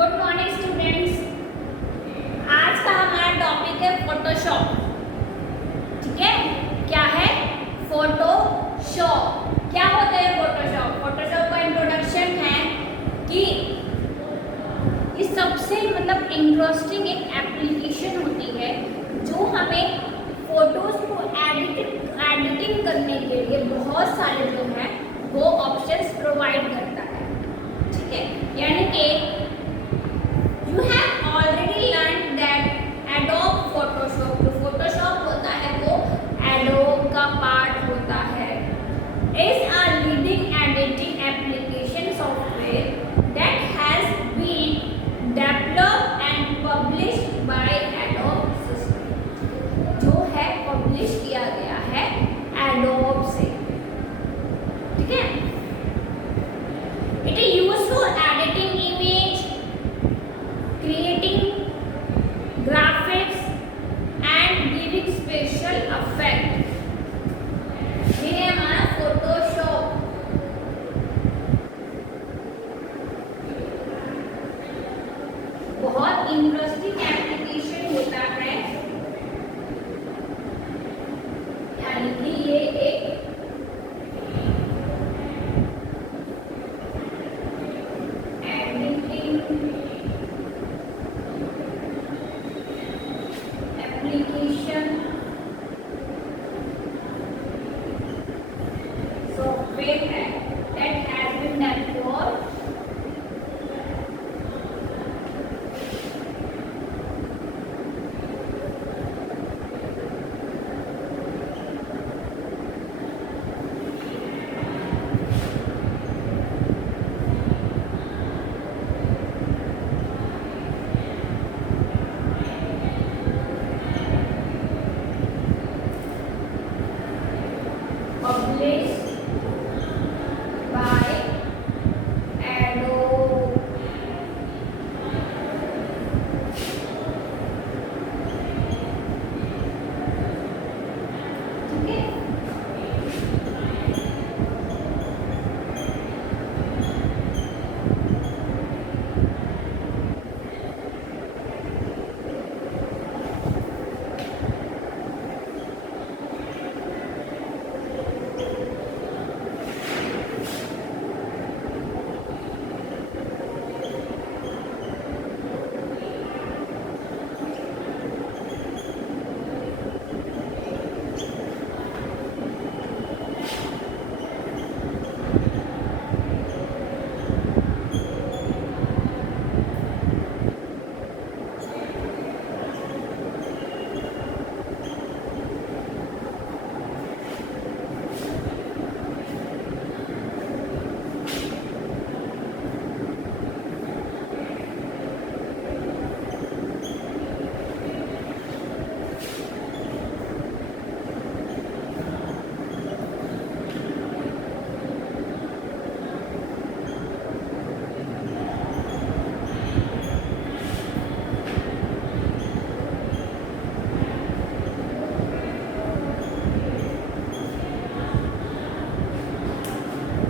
Good morning students. आज का हमारा टॉपिक है फोटोशॉप। ठीक है, क्या है फोटोशॉप? क्या होता है फोटोशॉप? फोटोशॉप का इंट्रोडक्शन है कि ये सबसे इंटरेस्टिंग एक एप्लीकेशन होती है जो हमें फोटोज को एडिटिंग करने के लिए बहुत सारे जो हैं वो ऑप्शंस प्रोवाइड करता है। ठीक है, यानी कि You have already learned that Adobe Photoshop, जो Photoshop होता है वो Adobe का पार्ट होता है, is a leading editing application software that has been developed and published by Adobe system, जो है पब्लिश किया गया है Adobe से। ठीक है, it is used for editing image, creating graphics and giving special effect। ये है हमारा फोटोशॉप। बहुत इंटरेस्टिंग एप्लीकेशन होता है, यानी कि ये एक एप्लीकेशन सॉफ्टवेयर है that has been developed published by Adobe। ठीक है,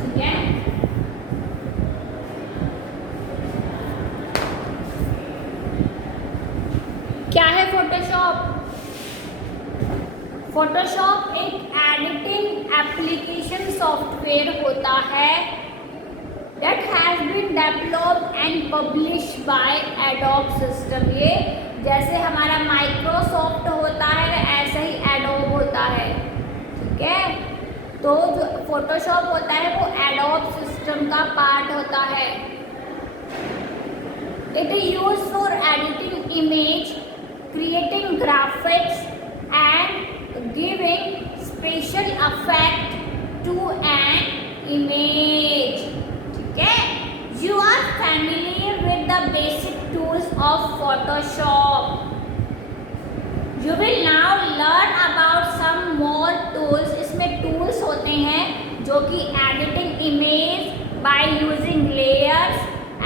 ठीक है। क्या है फोटोशॉप? फोटोशॉप एक एडिटिंग एप्लीकेशन सॉफ्टवेयर होता है that has been developed and published by Adobe system। ये जैसे हमारा माइक्रोसॉफ्ट होता है ऐसे ही Adobe होता है। ठीक है, तो जो फोटोशॉप होता है वो Adobe सिस्टम का पार्ट होता है। It is used for editing image, creating graphics and giving special effect to an image। ठीक है, you are familiar with the basic tools of Photoshop। You will now learn about some more tools। इसमें tools होते हैं जो कि editing image by using layers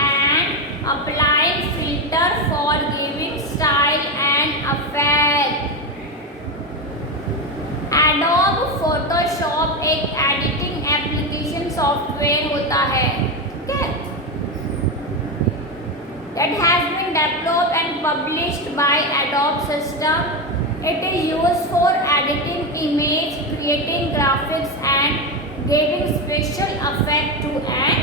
and applying filter for giving style and effect। Adobe Photoshop एक editing application software होता है। ठीक है, that has been developed and published by Adobe System. It is used for editing image, creating graphics and giving special effect to an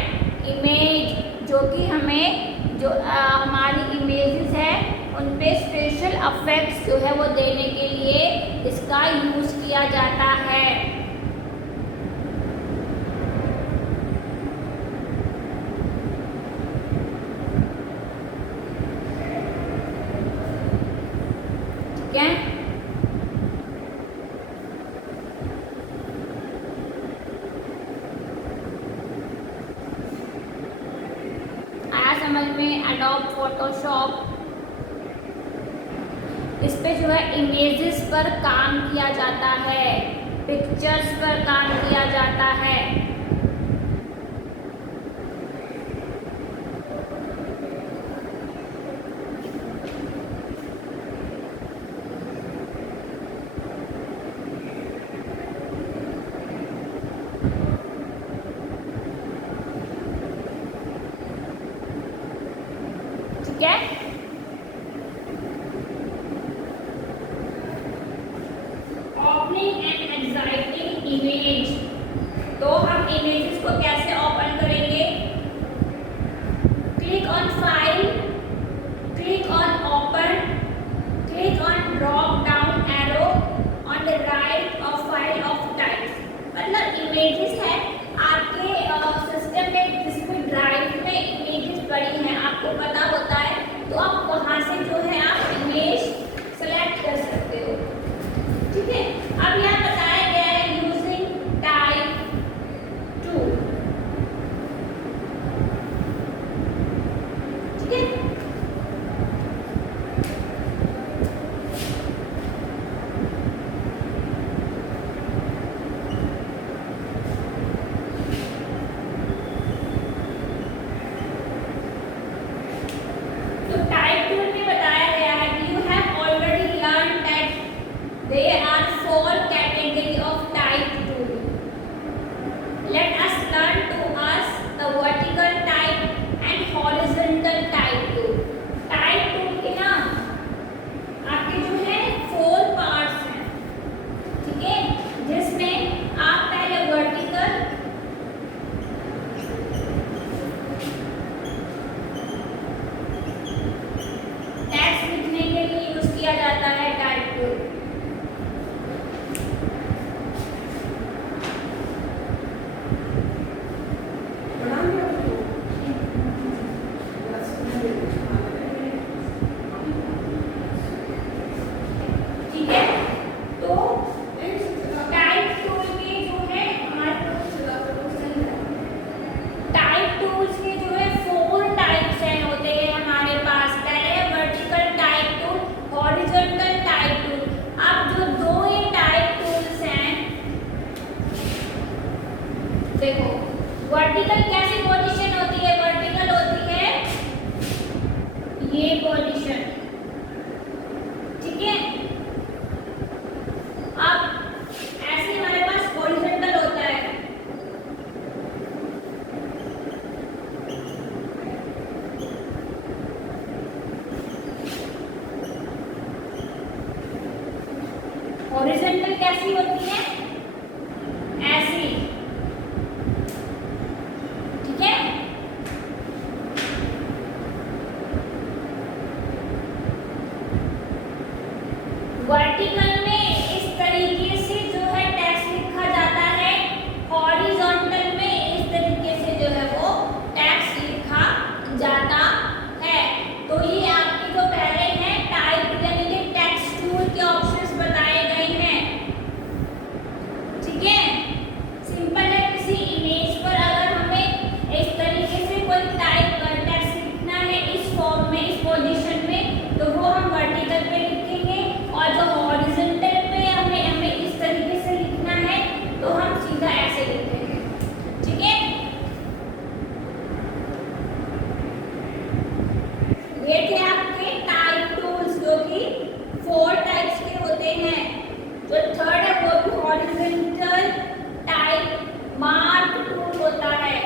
image, जो कि हमें जो हमारी इमेजेस है उन पे स्पेशल इफेक्ट्स जो है वो देने के लिए इसका यूज किया जाता है। ठीक है, समझ में एडोब फोटोशॉप, इस पे जो है इमेजेस पर काम किया जाता है, पिक्चर्स पर काम किया जाता है। ठीक है, ओपनिंग एंड एक्साइटिंग इमेज, तो हम इमेजेस को कैसे ओपन करेंगे? Click on file, click on open, click on drop down arrow on the right of file of types. मतलब इमेजेस है आपके सिस्टम में, जिसमें ड्राइव में इमेजेस पड़ी हैं, आपको पता होता है, तो आप वहाँ से जो है आप इमेज सेलेक्ट कर सकते हो। ठीक है, अब यहाँ बताया गया है यूजिंग टाइप टूल। ठीक है, देखो वर्टिकल कैसी पोजीशन होती है? वर्टिकल होती है ये पोजीशन। ठीक है, अब ऐसे हमारे पास हॉरिजॉन्टल होता है। हॉरिजॉन्टल कैसी होती है? ऐसी। ठीक है, वर्टिकल में इस तरीके से जो है टेक्स्ट लिखा जाता है, हॉरिजॉन्टल में इस तरीके से जो है वो टेक्स्ट लिखा जाता है। तो ये आपके जो पहले हैं टाइप यानी कि टेक्स्ट टूल के ऑप्शंस बताए गए हैं। ठीक है, सिंपल है, किसी इमेज पर अगर हमें इस तरीके से कोई टाइप टेक्स्ट लिखना है इस फॉर्म में, इस पोजीशन में, तो वो हम वर्टिकल पे लिखेंगे, और जो हॉरिजॉन्टल पे हमें इस तरीके से लिखना है तो हम सीधा ऐसे लिखेंगे। ठीक है, ये थे आपके टाइप टूल्स जो कि 4 टाइप्स के होते हैं। जो थर्ड है वो भी हॉरिजॉन्टल टाइप मार्क टूल होता है।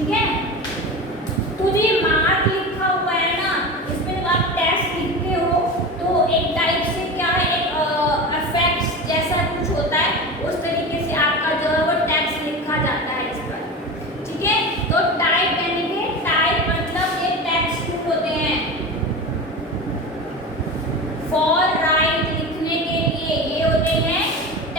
ठीक है। तो जो ये मार्क लिखा हुआ है ना, इसमें जब आप टेक्स्ट लिखते हो तो एक टाइप से क्या है, एक इफेक्ट्स जैसा कुछ होता है, उस तरीके से आपका जो है वो टेक्स्ट लिखा जाता है इस पर, ठीक है। तो टाइप यानी कि टाइप मतलब ये टेक्स्ट टूल होते हैं फॉर राइट लिखने के लिए, ये होते हैं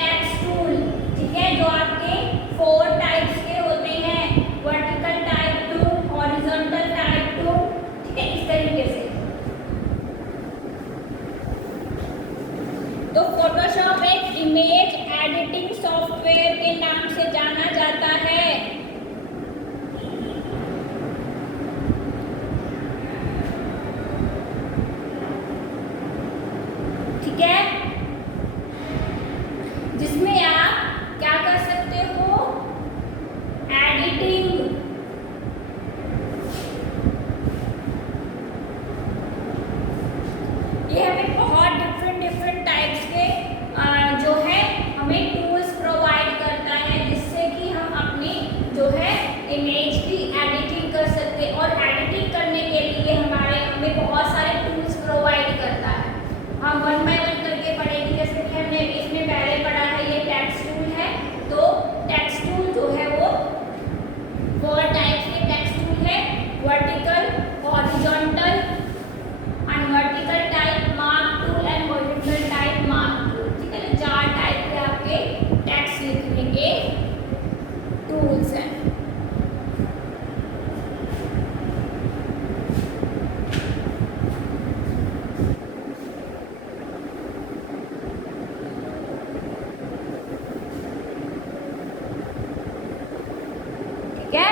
टेक्स्ट टूल, ठीक है, जो आपके 4 टाइप्स के होते हैं, vertical type tool, horizontal type tool, ठीक है, इस तरीके से। तो फोटोशॉप एक इमेज एडिटिंग सॉफ्टवेयर के नाम से जाना जाता है, ठीक है, जिसमें आप क्या कर सकते हो, एडिटिंग, ये हमें बहुत डिफरेंट टाइप्स के जो है हमें टूल्स प्रोवाइड करता है, जिससे कि हम अपनी जो है इमेज की एडिटिंग कर सकते हैं। और एडिटिंग करने के लिए हमें बहुत सारे टूल्स प्रोवाइड करता है। हम 1 बाय 1 करके पढ़ेंगे, जैसे कि हमने इसमें पहले पढ़ा है, ये टेक्स्ट टूल है। तो टेक्स्ट टूल जो है वो 4 टाइप्स के टेक्स्ट टूल है, vertical, horizontal, unvertical type mark tool and vertical type mark tool, ठीक है। तो 4 टाइप के आपके टेक्स्ट लिखने के टूल्स हैं। ठीक है,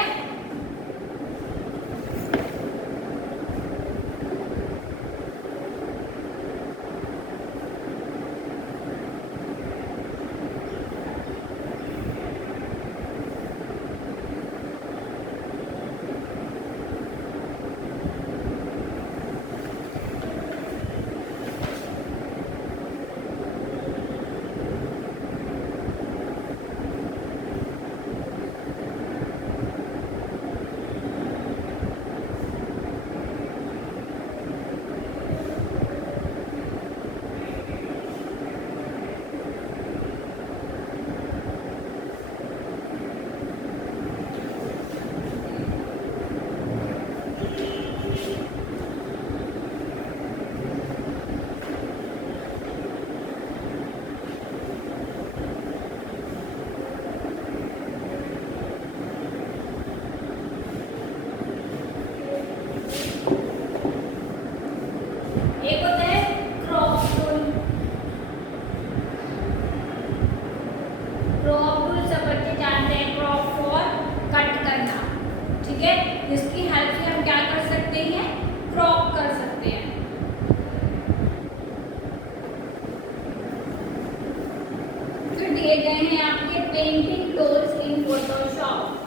एक होता है क्रॉप टूल। क्रॉप टूल सब बच्चे जानते हैं, क्रॉप फॉर कट करना, ठीक है, जिसकी हेल्प से हम क्या कर सकते हैं, क्रॉप कर सकते हैं। फिर दिए गए हैं आपके पेंटिंग टूल्स इन फोटोशॉप।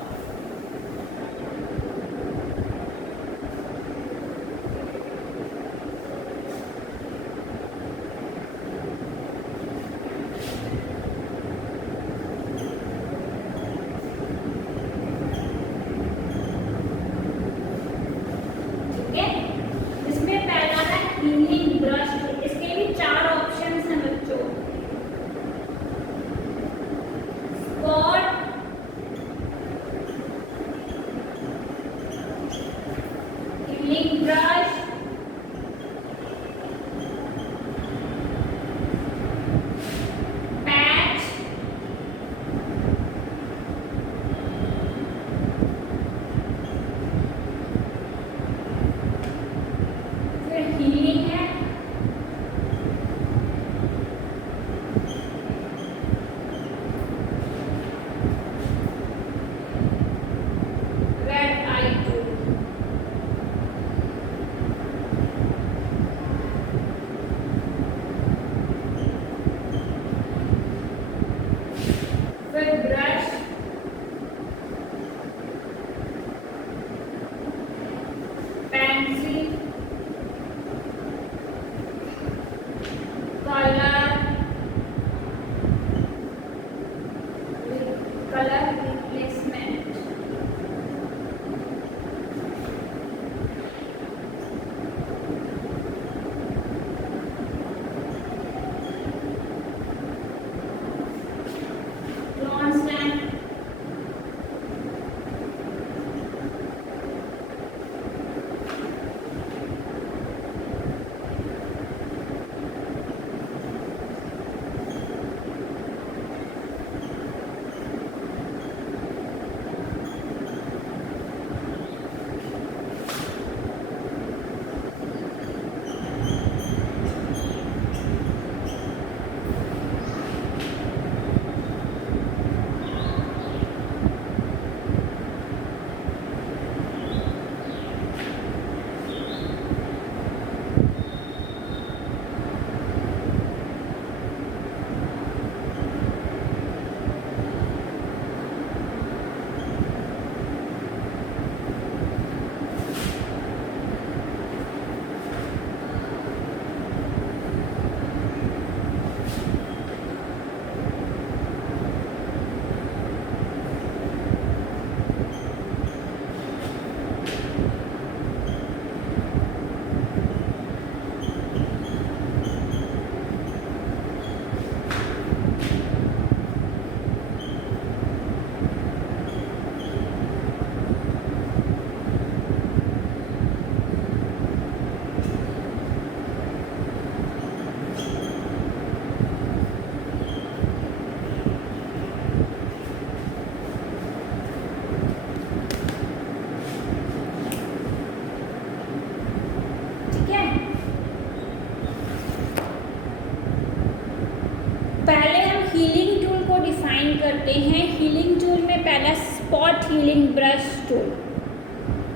पहला spot healing brush tool.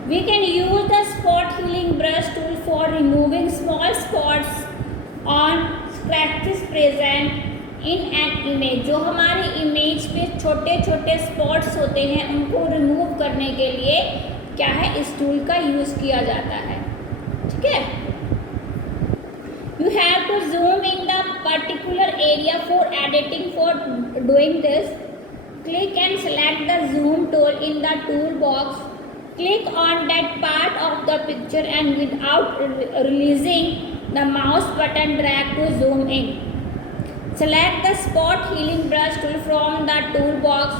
We can use the spot healing brush tool for removing small spots on scratches present in an image. जो हमारी इमेज पे छोटे छोटे स्पॉट्स होते हैं उनको रिमूव करने के लिए क्या है, इस टूल का यूज़ किया जाता है. ठीक है. You have to zoom in the particular area for editing. For doing this, click and select the zoom tool in the toolbox. Click on that part of the picture and without releasing the mouse button, drag to zoom in. Select the spot healing brush tool from the toolbox.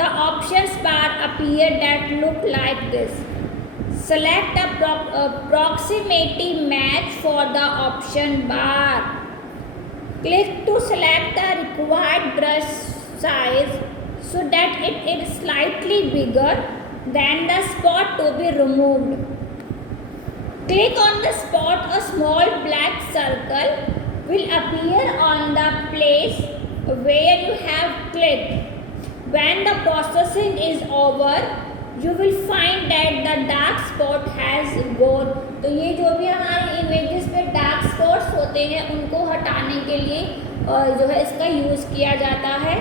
The options bar appear that look like this. Select the proximity match for the option bar. Click to select the required brush size so that it is slightly bigger than the spot to be removed. Click on the spot. A small black circle will appear on the place where you have clicked. When the processing is over, you will find that the dark spot has gone. तो ये जो भी हमारे images पे dark spots होते हैं उनको हटाने के लिए जो है इसका यूज़ किया जाता है.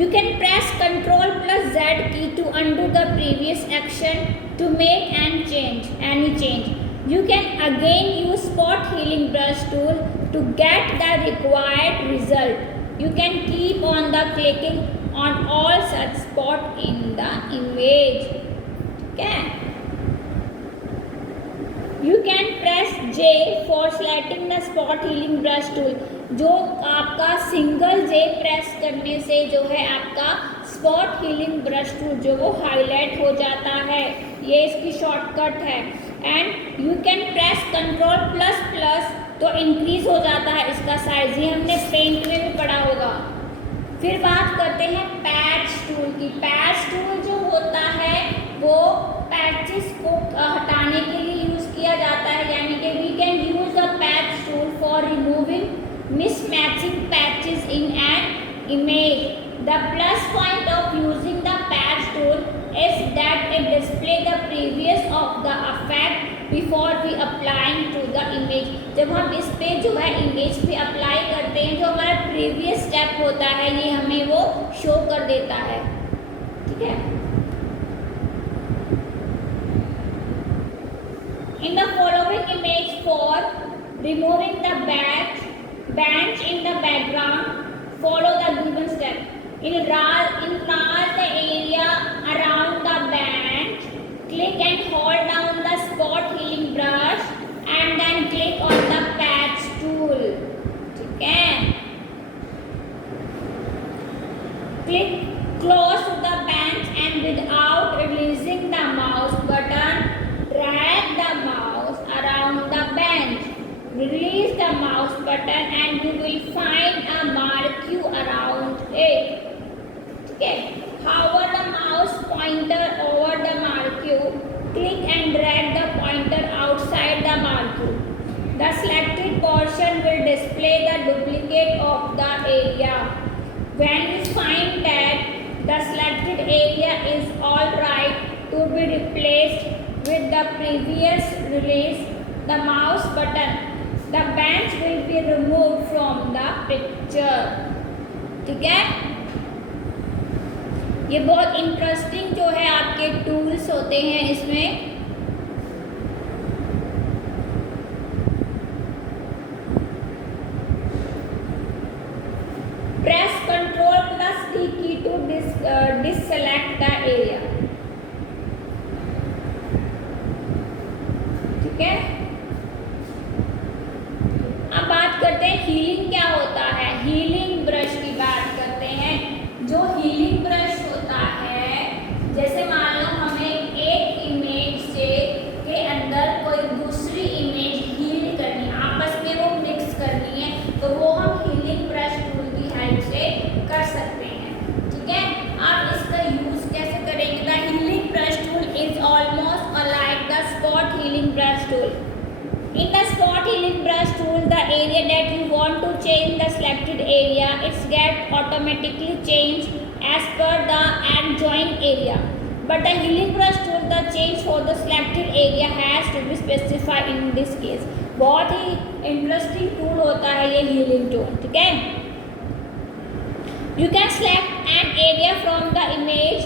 You can press Ctrl plus Z key to undo the previous action to make any change. You can again use spot healing brush tool to get the required result. You can keep on the clicking on all such spot in the image. Okay. You can press J for selecting the spot healing brush tool. जो आपका single J press करने से जो है आपका spot healing brush tool जो वो highlight हो जाता है. ये इसकी शॉर्टकट है. And you can press control plus plus तो इंक्रीज हो जाता है इसका साइज. ये हमने पेंट में भी पढ़ा होगा. फिर बात करते हैं पैच टूल की. पैच टूल जो होता है वो पैचेस को हटाने के लिए यूज़ किया जाता है. यानी कि we can use the patch tool for removing mismatching patches in an image. The plus point of using the patch tool is that it displays the previous of the effect before we applying to the image. जब हम इस पे जो है image पे apply करते हैं जो हमारा प्रीवियस स्टेप होता है ये हमें वो शो कर देता है. ठीक है. In the following image for removing the bench in the background, follow the given step. Enlarge the area around the bench. Click and hold down the spot healing brush and then click on the patch tool. ठीक है. Click close to the bench and without releasing the mouse button, drag the mouse around the bench. Release the mouse button and you will find a marquee around it. Okay. Hover the mouse pointer over the marquee. Click and drag the pointer outside the marquee. The selected portion will display the duplicate of the area. When you find that the selected area is alright to be replaced with the previous release the mouse button, the bench will be removed from the picture. ठीक है. ये बहुत interesting जो है आपके tools होते हैं. इसमें प्रेस कंट्रोल प्लस D की टू डिससेलेक्ट द एरिया. ठीक है. अब बात करते हैं हीलिंग क्या होता है. हीलिंग ब्रश की बात करते हैं. जो हीलिंग ब्रश होता है जैसे मान लो हमें एक इमेज से के अंदर कोई दूसरी इमेज हील करनी है, आपस में वो मिक्स करनी है, तो वो हम हीलिंग ब्रश टूल की हेल्प से कर सकते हैं. ठीक है. आप इसका यूज़ कैसे करेंगे change the selected area, it's get automatically changed as per the adjoint area. But the healing brush tool, the change for the selected area has to be specified in this case. बहुत ही interesting tool होता है ये healing tool, ठीक है। You can select an area from the image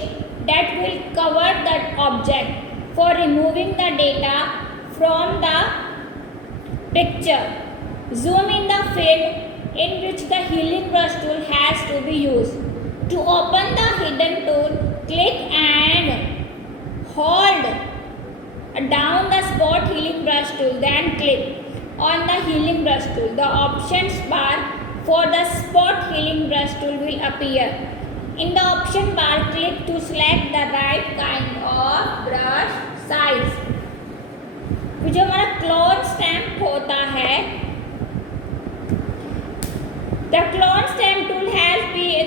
that will cover that object for removing the data from the picture. Zoom in the field in which the healing brush tool has to be used. To open the hidden tool, click and hold down the spot healing brush tool, then click on the healing brush tool. The options bar for the spot healing brush tool will appear. In the option bar, click to select the right kind of brush size. जो हमारा clone stamp होता है, the clone stamp tool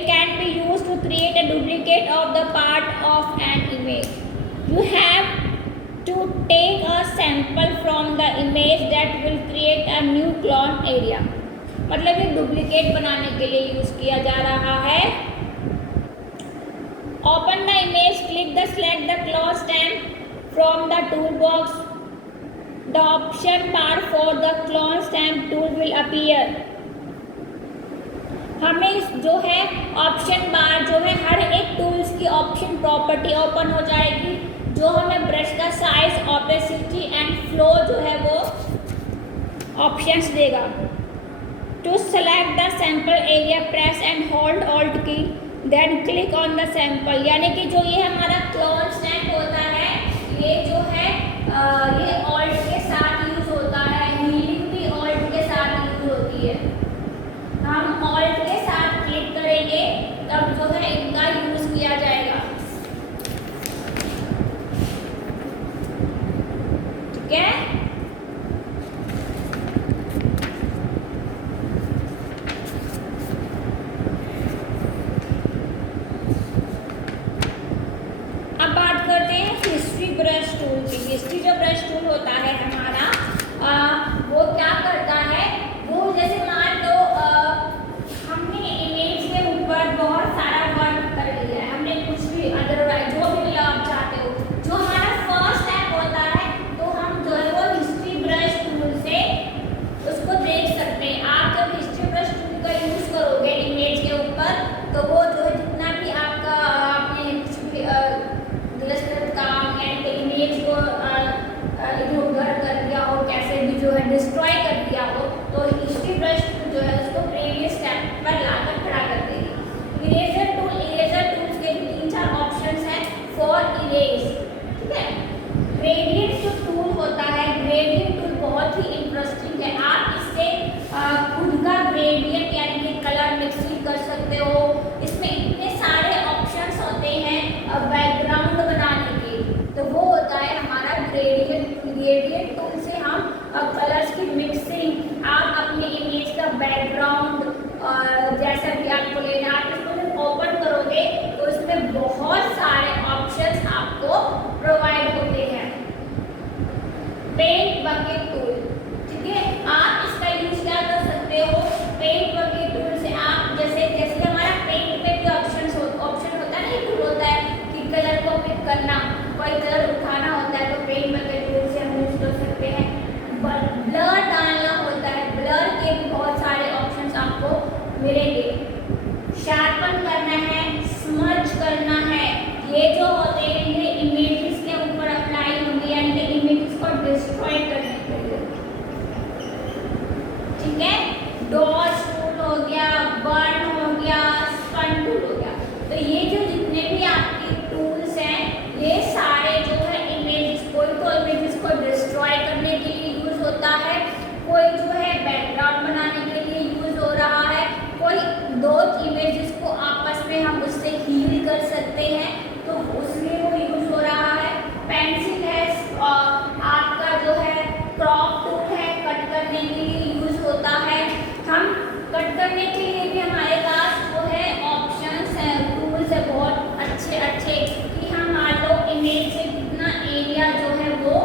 can be used to create a duplicate of the part of an image. You have to take a sample from the image that will create a new clone area. मतलब ये duplicate बनाने के लिए use किया जा रहा है। Open the image, click the select the clone stamp from the toolbox. The option bar for the clone stamp tool will appear. हमें जो है ऑप्शन बार जो है हर एक टूल्स की ऑप्शन प्रॉपर्टी ओपन हो जाएगी, जो हमें ब्रश का साइज, ओपेसिटी एंड फ्लो जो है वो ऑप्शंस देगा। To select the sample area press and hold alt key, then click on the sample. यानी कि जो ये हमारा क्लोन स्टैम्प होता है, ये जो है ये ऑल्ट के साथ यूज होता है, हीलिंग भी ऑल्ट के साथ यूज होती है। हम ऑल्ट के साथ क्लिक करेंगे तब जो है इनका यूज किया जाएगा, ठीक है। अब बात करते हैं हिस्ट्री ब्रश टूल की। हिस्ट्री जो ब्रश टूल होता है हमारा, वो क्या करता है, वो जैसे मान लो हमने इमेज के ऊपर बहुत सारा वर्क कर लिया है, हमने कुछ भी अदरवाइज जो भी आप चाहते हो, जो हमारा फर्स्ट स्टेप होता है, तो हम जो है वो हिस्ट्री ब्रश टूल से उसको देख सकते हैं। आप जब हिस्ट्री ब्रश टूल का यूज करोगे इमेज के ऊपर, तो वो जो है जितना भी आपका आपने कुछ भी गलत काम यानी इमेज को इधर उधर कर दिया हो, कैसे भी जो है डिस्ट्रॉय कर दिया हो, तो हिस्ट्री ब्रश जो है उसको प्रीवियस स्टेप पर लाकर खड़ा कर देगी। इरेजर टूल, इरेजर टूल्स के 3-4 ऑप्शंस हैं फॉर इरेज, ठीक है। ग्रेडियंट जो टूल होता है, ग्रेडियंट टूल बहुत ही इंटरेस्टिंग है। आप इससे खुद का ग्रेडियंट यानी कि कलर मिक्सिंग कर सकते हो। इसमें इतने सारे ऑप्शंस होते हैं बैकग्राउंड बनाने के, तो वो होता है हमारा ग्रेडियंट। ग्रेडियंट टूल से हम कलर्स की मिक्सिंग, आप अपने इमेज का बैकग्राउंड जैसा भी आपको लेना, आप इसको जब ओपन करोगे तो इसमें बहुत सारे ऑप्शंस आपको प्रोवाइड होते हैं। पेंट बकेट टूल, ठीक है, आप इसका यूज क्या कर सकते हो, पेंट बकेट टूल से आप जैसे हमारा पेंट में भी ऑप्शन होता है, टूल होता है कि कलर को पिक करना, कोई कलर उठाना होता है, तो पेंट बकेट टूल से हम यूज कर सकते हैं। ब्लर डालना होता है, ब्लर के भी बहुत सारे ऑप्शंस आपको मिलेंगे। शार्पन करना है, स्मज करना है, ये जो होते हैं ये इमेजेस के ऊपर अप्लाई होंगे, यानी कि इमेजेस को डिस्ट्रॉय करने के लिए, ठीक है। डॉज टूल हो गया, बर्न हो गया, स्पन टूल हो गया। तो ये जो जितने भी आपके टूल्स हैं, ये सारे जो है इमेजेस, कोई तो इमेजेस को डिस्ट्रॉय करने के लिए यूज होता है, कोई जो है बैकग्राउंड बनाने के लिए यूज हो रहा है, कोई दो इमेजेस को आपस में हम उससे हील कर सकते हैं, तो उसमें वो यूज हो रहा है। पेंसिल है, आपका जो है क्रॉप टूल है, कट करने के लिए यूज होता है। हम कट करने के लिए भी हमारे पास जो है ऑप्शंस हैं, टूल्स है बहुत अच्छे अच्छे, कि हम मान लो इमेज से कितना एरिया जो है वो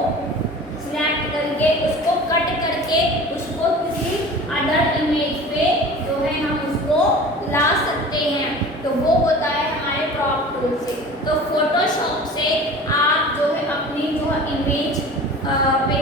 सिलेक्ट करके उसको कट करके उसको किसी अदर इमेज पे टूल से। तो फोटोशॉप से आप जो है अपनी जो इमेज पे